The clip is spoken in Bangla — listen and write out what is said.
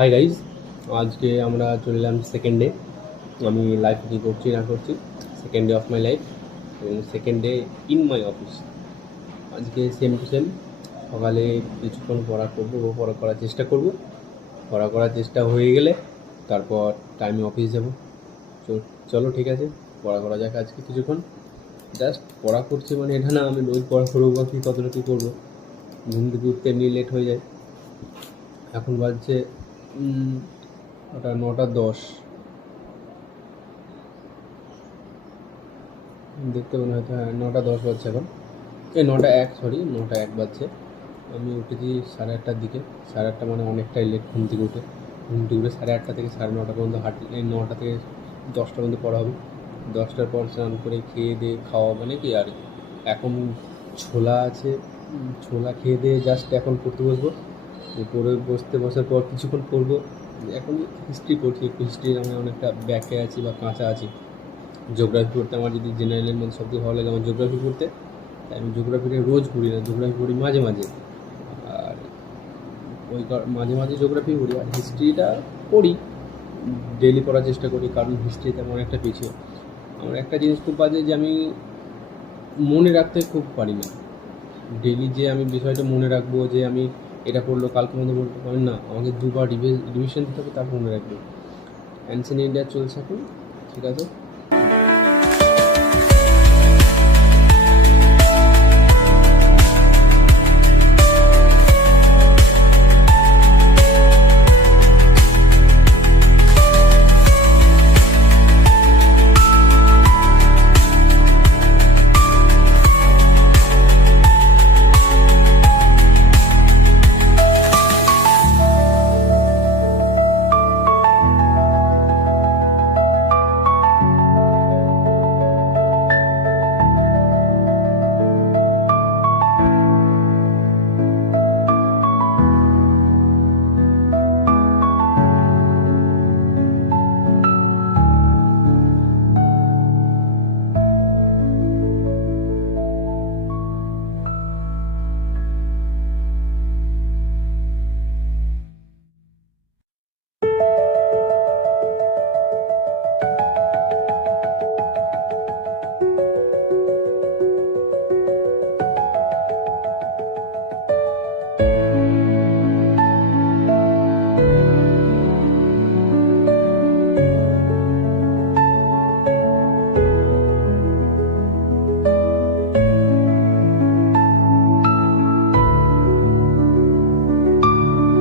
হাই গাইজ, আজকে আমরা চলে এলাম সেকেন্ড ডে। আমি লাইফে কী করছি না করছি, second day of my life এবং second day in my office. আজকে সেম টু সেম সকালে কিছুক্ষণ পড়া করবো ও পড়া করার চেষ্টা করব। পড়া করার চেষ্টা হয়ে গেলে তারপর টাইমে অফিস যাব। চলো ঠিক আছে, পড়া করা যাক আজকে কিছুক্ষণ। জাস্ট পড়া করছি মানে এটা না আমি রোজ পড়া করবো বা কী কতটা কী করবো, ঘুম থেকে উঠতে এমনি লেট হয়ে যায়। এখন বাজছে ওটা 9:10, দেখতে মনে হয়তো 9:10 বাজছে এখন, 9:01, সরি 9:01 বাজছে। আমি উঠেছি 8:30টার দিকে। 8:30 মানে অনেকটাই লেট ঘুম থেকে উঠে 8:30 থেকে 9:30 পর্যন্ত হাঁটি। 9টা থেকে 10টা পর্যন্ত পড়া হবে। 10টার পর স্নান করে খেয়ে দিয়ে খাওয়া মানে কি আর এখন ছোলা আছে, ছোলা খেয়ে দিয়ে জাস্ট এখন পড়তে বসবো। পড়ে বসার পর কিছুক্ষণ পড়বো। এখন হিস্ট্রি পড়ছি, একটু হিস্ট্রি আমি অনেকটা ব্যাকে আছি বা কাঁচা আছি। জিওগ্রাফি পড়তে আমার যদি জেনারেলের মধ্যে সবথেকে ভালো লাগে আমার জিওগ্রাফি পড়তে। তাই আমি জিওগ্রাফিটা রোজ পড়ি না, জিওগ্রাফি পড়ি মাঝে মাঝে। আর ওই মাঝে মাঝে জিওগ্রাফি পড়ি, আর হিস্ট্রিটা পড়ি, ডেলি পড়ার চেষ্টা করি, কারণ হিস্ট্রিতে আমার একটা পিছিয়ে। আমার একটা জিনিস খুব বাজে যে আমি মনে রাখতে খুব পারি না। ডেলি যে আমি বিষয়টা মনে রাখবো যে আমি এটা পড়লো কালকে মধ্যে বলতে পারি না, আমাকে দুবার রিভিশন দিতে হবে তারপর মনে রাখবো। অ্যানসিয়েন্ট ইন্ডিয়া চলছে এখন, ঠিক আছে।